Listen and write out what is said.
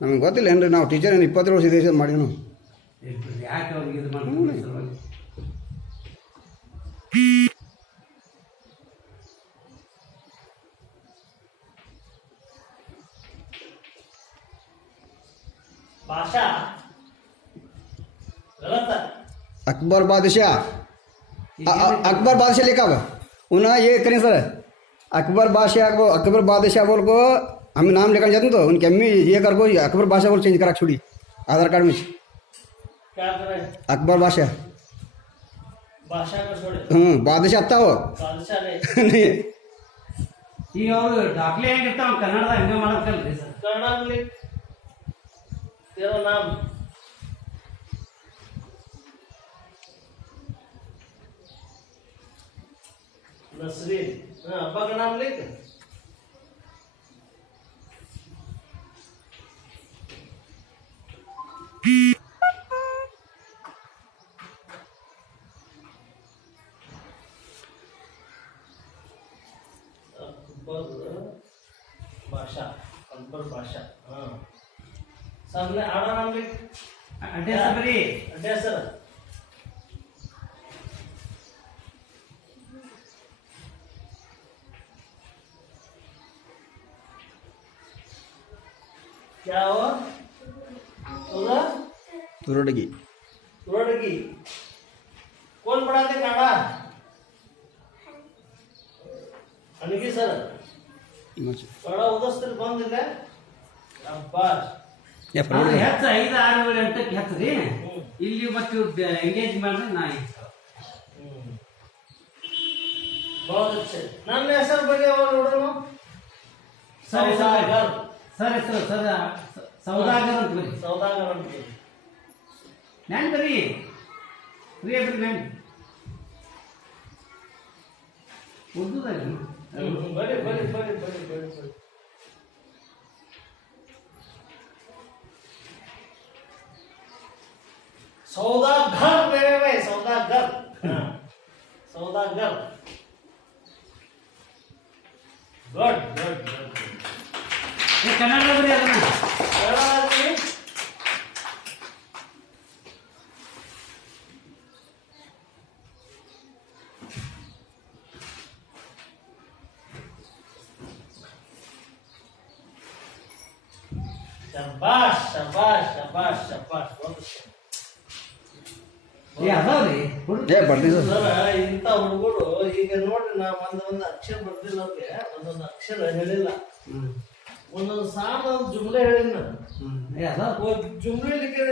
ನಮಗೆ ಗೊತ್ತಿಲ್ಲ ಏನ್ರಿ, ನಾವು ಟೀಚರ್ ಏನು 20 ವರ್ಷ ಇದೆ ಮಾಡಿ ನಾವು. ಯಾಕೆ ಅವ್ರಿಗೆ ಇದು ಮಾಡ್ತಾರೆ? भाषा गलत है। अकबर बादशाह अकबर बादशाह लिखा हुआ उन्हें ये करें सर, अकबर बादशाह बोल को हम नाम लिखना चाहते तो उनके अम्मी ये कर को अकबर बादशाह बोल चेंज करा छोड़ी आधार कार्ड में क्या करे? अकबर बादशाह भाषा का छोड़े। बादशाह आता हो बादशाह नहीं ಈಗ ಅವರು ದಾಖಲೆ ಹೇಗಿರ್ತಾವ ಕನ್ನಡದ ಹಂಗೆ ಮಾಡಬೇಕಲ್ರಿ ಸರ್? कन्नड़ा में लिख तेरा नाम। नसरीन। हाँ, अब्बा का नाम लिख। अकबर भाषा हाँ सामने आड़ा नाम लिख। ಅಡ್ರೆಸ್ ಬರೀ अड्रेस क्या हुआ? तुरड़गी तुरड़गी कौन पढ़ाते काड़ा? अनगी सर काड़ा उदस्तर बंद है अब्बास या ಅದು ಹೆಚ್ಚು 5-6 ಗಂಟೆಗೆ ಹೆಚ್ಚು ರೀ. ಇಲ್ಲಿ ಮತ್ತೆ ಎಂಗೇಜ್ ಮಾಡಿದ್ರೆ ನಾ बहुत अच्छे ನನ್ನ ಹೆಸರು ಬಗ್ಗೆ ಅವರು ನೋಡೋಣ. ಸರಿ ಸರ್ ಸರಿ ಸರ್ ಸರ್ ಸೌದಾಗರ್ ಅಂತ ಬರೀ. ಸೌದಾಗರ್ ಅಂತ ನಾನು ಬರೀ ಫ್ರೀ ಬರೀ ನಾನು ಉರ್ದುದಾಗ ಬರೀ ಬರೀ ಬರೀ ಬರೀ ಬರೀ ಬರೀ सौदागर मेरे भाई सौदागर सौदागर गुड गुड गुड ಕನ್ನಡ ಬರೀ ಅದನ್ನ शाबाश शाबाश शाबाश शाबाश बहुत अच्छा ಅದಾವ್ರಿ ಏ ಬರ್ತೀವಿ ಸರ್. ಸರ್ ಇಂಥ ಹುಡುಗರು ಈಗ ನೋಡ್ರಿ ನಾ ಒಂದು ಅಕ್ಷರ ಬರ್ದಿಲ್ಲ ಅವ್ರಿಗೆ ಒಂದೊಂದು ಅಕ್ಷರ ಹೇಳಿಲ್ಲ ಒಂದೊಂದು ಸಾಲ ಜುಮ್ಲೆ ಹೇಳಿನ ಅದಾವ ಜುಮ್ಲೆ ಲಿಖೆ